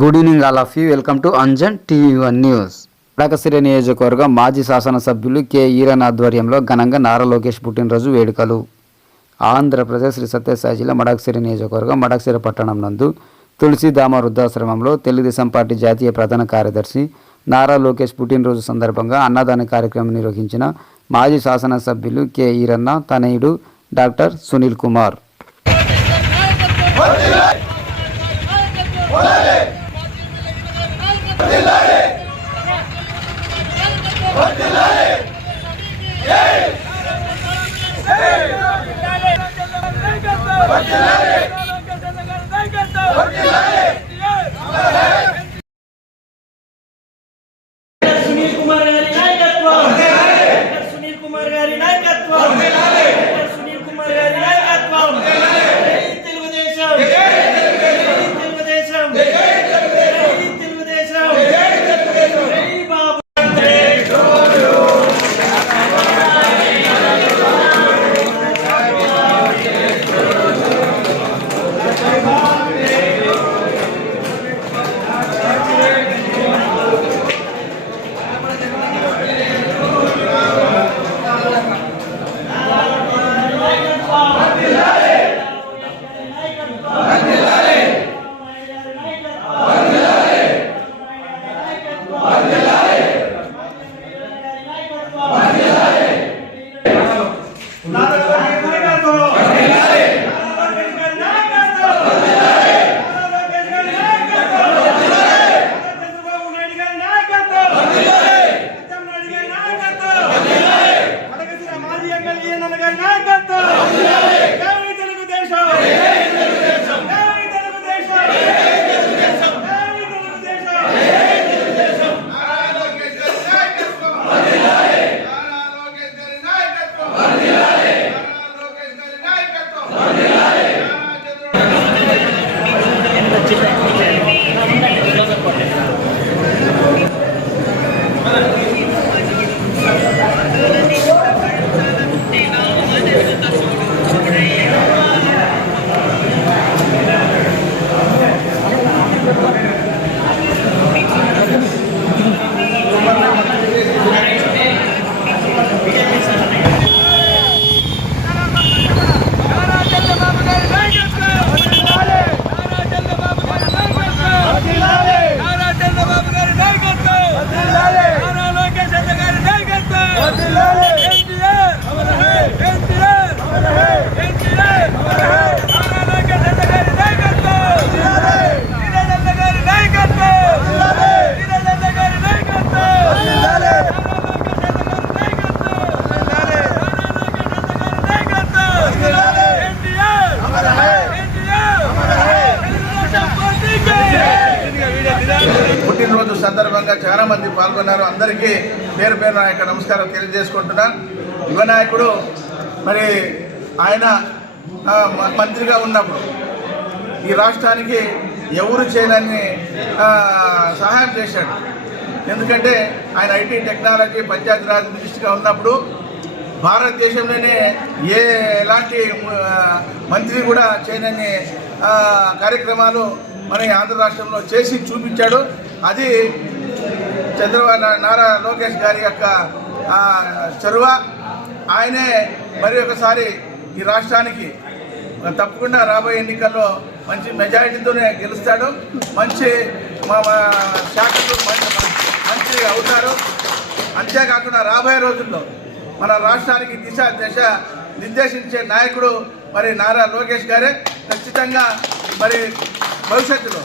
Good evening all of you. Welcome to Anjan TV one news. Madakasira నియోజకవర్గం మాజీ శాసనసభ్యులు కె ఈరన్ ఆధ్వర్యంలో ఘనంగా నారా లోకేష్ పుట్టినరోజు వేడుకలు. ఆంధ్రప్రదేశ్ శ్రీ సత్యసాయి జిల్లా మడకశిర నియోజకవర్గం మడకశిర పట్టణం నందు తులసిధామ వృద్ధాశ్రమంలో తెలుగుదేశం పార్టీ జాతీయ ప్రధాన కార్యదర్శి నారా లోకేష్ పుట్టినరోజు సందర్భంగా అన్నదాన కార్యక్రమం నిర్వహించిన మాజీ శాసనసభ్యులు కె ఈరన్న తనయుడు డాక్టర్ సునీల్ కుమార్. సునీల్ కుమార్ గారి నాయకత్వం, సునీల్ కుమార్ గారి నాయకత్వం, సునీల్ కుమార్ గారి నాయకత్వం. తెలుగుదేశం, తెలుగుదేశం, తెలుగుదేశం. బాబు పుట్టినరోజు సందర్భంగా చాలా మంది పాల్గొన్నారు. అందరికీ పేరు పేరు నా యొక్క నమస్కారం తెలియజేసుకుంటున్నాను. యువనాయకుడు మరి ఆయన మంత్రిగా ఉన్నప్పుడు ఈ రాష్ట్రానికి ఎవరు చేయలేని సహాయం చేశాడు. ఎందుకంటే ఆయన ఐటీ టెక్నాలజీ పంచాయతీరాజ్ మినిస్టర్గా ఉన్నప్పుడు భారతదేశంలోనే ఎలాంటి మంత్రి కూడా చేయలేని కార్యక్రమాలు మన ఆంధ్ర రాష్ట్రంలో చేసి చూపించాడు. అది చంద్రబాబు నారా లోకేష్ గారి యొక్క చొరవ. ఆయనే మరి ఒకసారి ఈ రాష్ట్రానికి తప్పకుండా రాబోయే ఎన్నికల్లో మంచి మెజారిటీతోనే గెలుస్తాడు. మంచి శాఖలు మంచి అవుతారు. అంతేకాకుండా రాబోయే రోజుల్లో మన రాష్ట్రానికి దశ నిర్దేశించే నాయకుడు మరి నారా లోకేష్ గారే. ఖచ్చితంగా మరి భవిష్యత్తులో